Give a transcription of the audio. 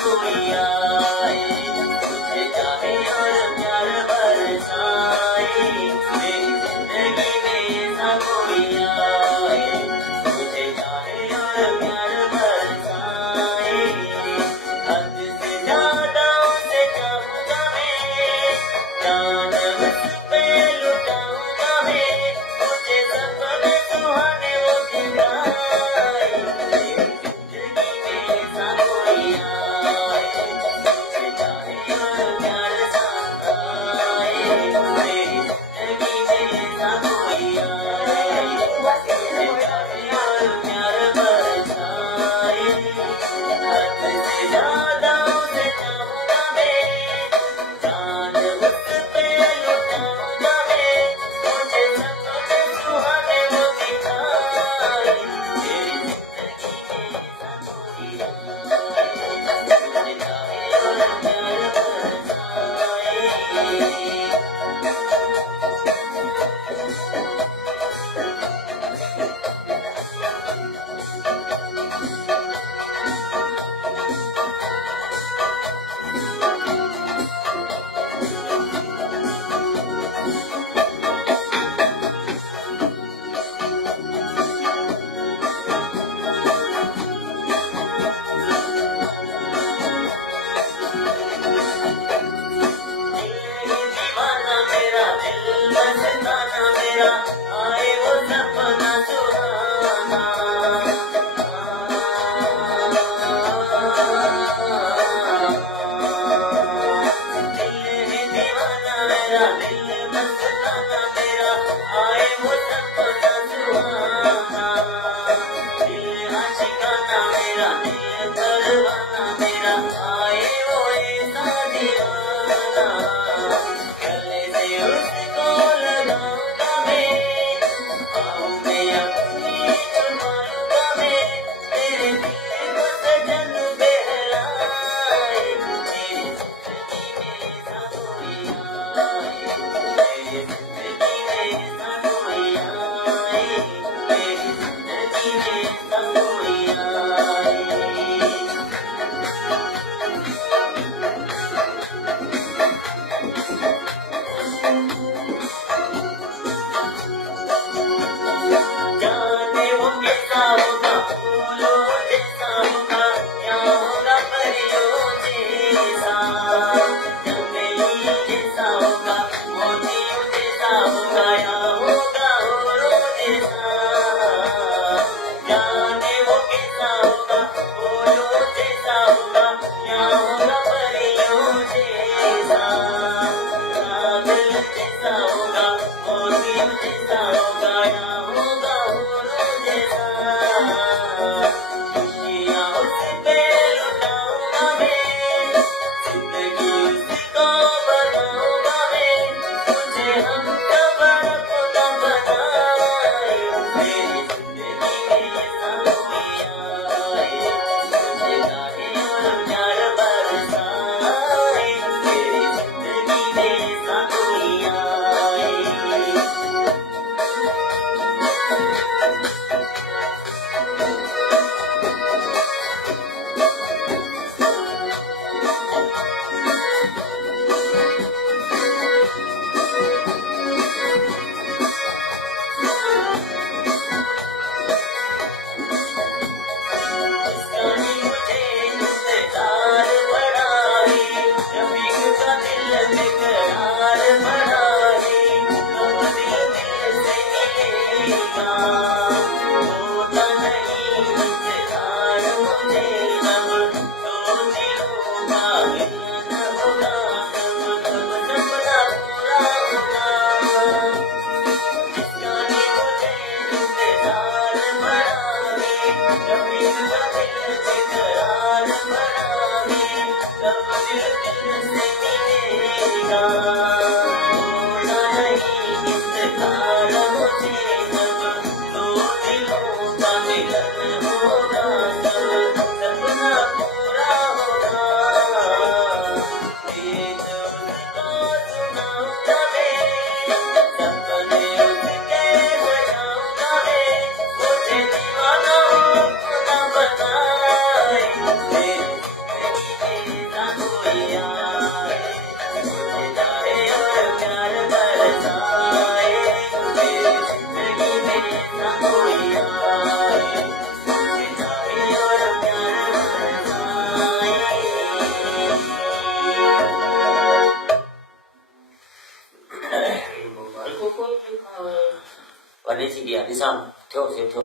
कोई आए तुझे चाहे और प्यार बरसाए मेरी जिंदगी में ऐसा कोई आए तुझे चाहे और प्यार बरसाए हद से ज्यादा उसे चाहूंगा मैं जान बस पे लुटाऊंगा मैं मुझे सपने सुहाने वो दिखाए मेरी जिंदगी में ऐसा कोई आए तुझे चाहे और प्यार बरसाए मेरी जिंदगी में ऐसा कोई आए तुझे चाहे और प्यार बरसाए हद से ज्यादा उसे चाहूंगा मैं जान बस पे लुटाऊंगा मैं मुझे सपने सुहाने वो दिखाए मेरी जिंदगी में ऐसा कोई आए तुझे चाहे और प्यार बरसाए दीवाना मेरा दिल मस्ताना मेरा आए वो सपना सुहाना दिल है दीवाना मेरा दिल मस्ताना मेरा आए वो सपना सुहाना दिल आशिकाना मेरा दिल परवाना मेरा आए वो ऐसा दीवाना गले से उसको लगाऊंगा मैं बाहों में अपनी छुपाऊंगा मैं तेरे दिल को सजन बहलाए मेरी जिंदगी में ऐसा कोई आए मेरी जिंदगी में ऐसा कोई आए मेरी जिंदगी में ऐसा कोई आए जाने वो कैसा होगा फूलों जैसा होगा क्या होगा परियों जैसा चमेली जैसा होगा मोतियों जैसा होगा या होगा औरों जैसा जाने वो कैसा होगा फूलों जैसा होगा क्या होगा परियों जैसा कागज जैसा होगा मोतियों जैसा होगा या होगा औरों जैसा दुनिया उस पे लुटाऊंगा मैं जिंदगी उसी को बनाऊंगा मैं मुझे हम सबर खुदा बनाए मेरी जिंदगी में ऐसा कोई आए तुझे चाहे और प्यार बरसाए मेरी जिंदगी में ऐसा कोई आए जाने मुझे इंतजार बड़ा है रफीक का दिल बेकरार बड़ा है कब दिल से मिलेगा होता नहीं इंतजार मुझे अब तो दिलों का मिलन होगा कब सपना पूरा होगा जाने मुझे इंतजार बड़ा है रफीक का दिल बेकरार बड़ा है कब दिल से मिलेगा होता नहीं इंतजार मुझे अब तो दिलों का मिलन होगा कब दिशा में ठेव से ठेव